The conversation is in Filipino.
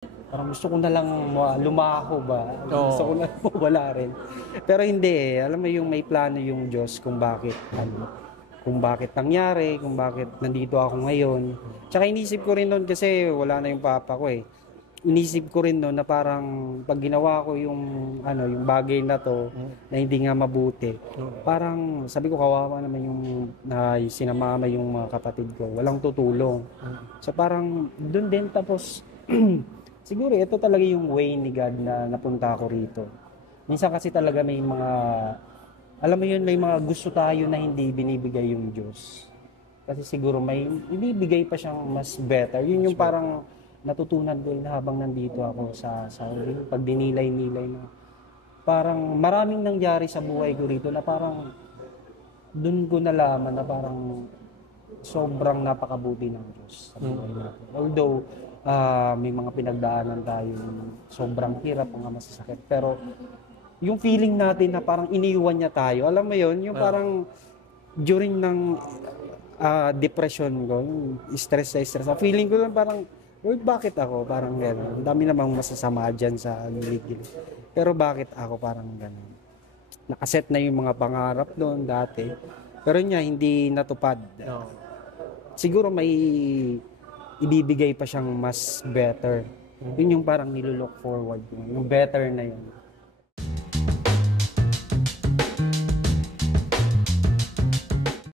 Parang gusto ko na lang lumaho ba? Gusto ko Oo. na wala rin. Pero hindi eh. Alam mo yung may plano yung Diyos kung bakit kung bakit nangyari, kung bakit nandito ako ngayon. Tsaka inisip ko rin noon kasi wala na yung papa ko eh. Inisip ko rin noon na parang pag ginawa ko yung yung bagay na to na hindi nga mabuti. Parang sabi ko kawawa naman yung sinamama yung mga kapatid ko. Walang tutulong. So parang doon din tapos siguro ito talaga yung way ni God na napunta ako rito. Minsan kasi talaga may mga alam mo yun, may mga gusto tayo na hindi binibigay yung Diyos. Kasi siguro may ibibigay pa siyang mas better. Yun yung parang natutunan ko na habang nandito ako sa pag dinilay-nilay na parang maraming nangyari sa buhay ko rito na parang dun ko nalaman na parang sobrang napakabuti ng Diyos sa buhay natin. Although may mga pinagdaanan tayo sobrang hirap, mga masasakit. Pero yung feeling natin na parang iniwan niya tayo, alam mo yun, yung parang during ng depression ko, stress sa stress. Feeling ko lang parang, Lord, bakit ako? Parang gano'n. Ang dami namang masasama dyan sa gilid-gilid. Pero bakit ako parang gano'n? Nakaset na yung mga pangarap doon dati. Pero niya, hindi natupad. Siguro may ibibigay pa siyang mas better. Yun yung parang nilook forward ko. Yung better na yun.